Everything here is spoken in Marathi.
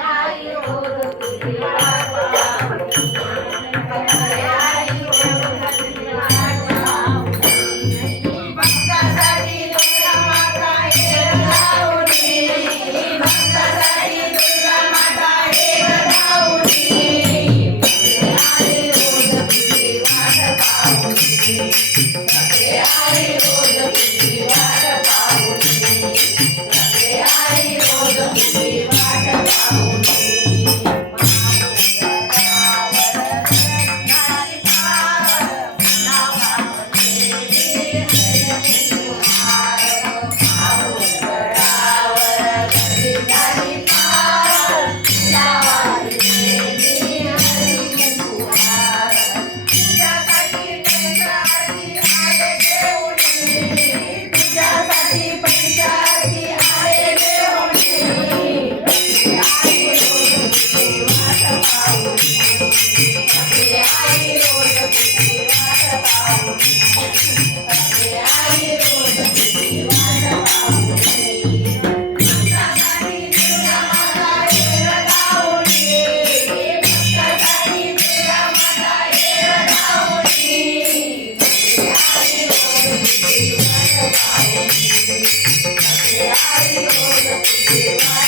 I Thank you.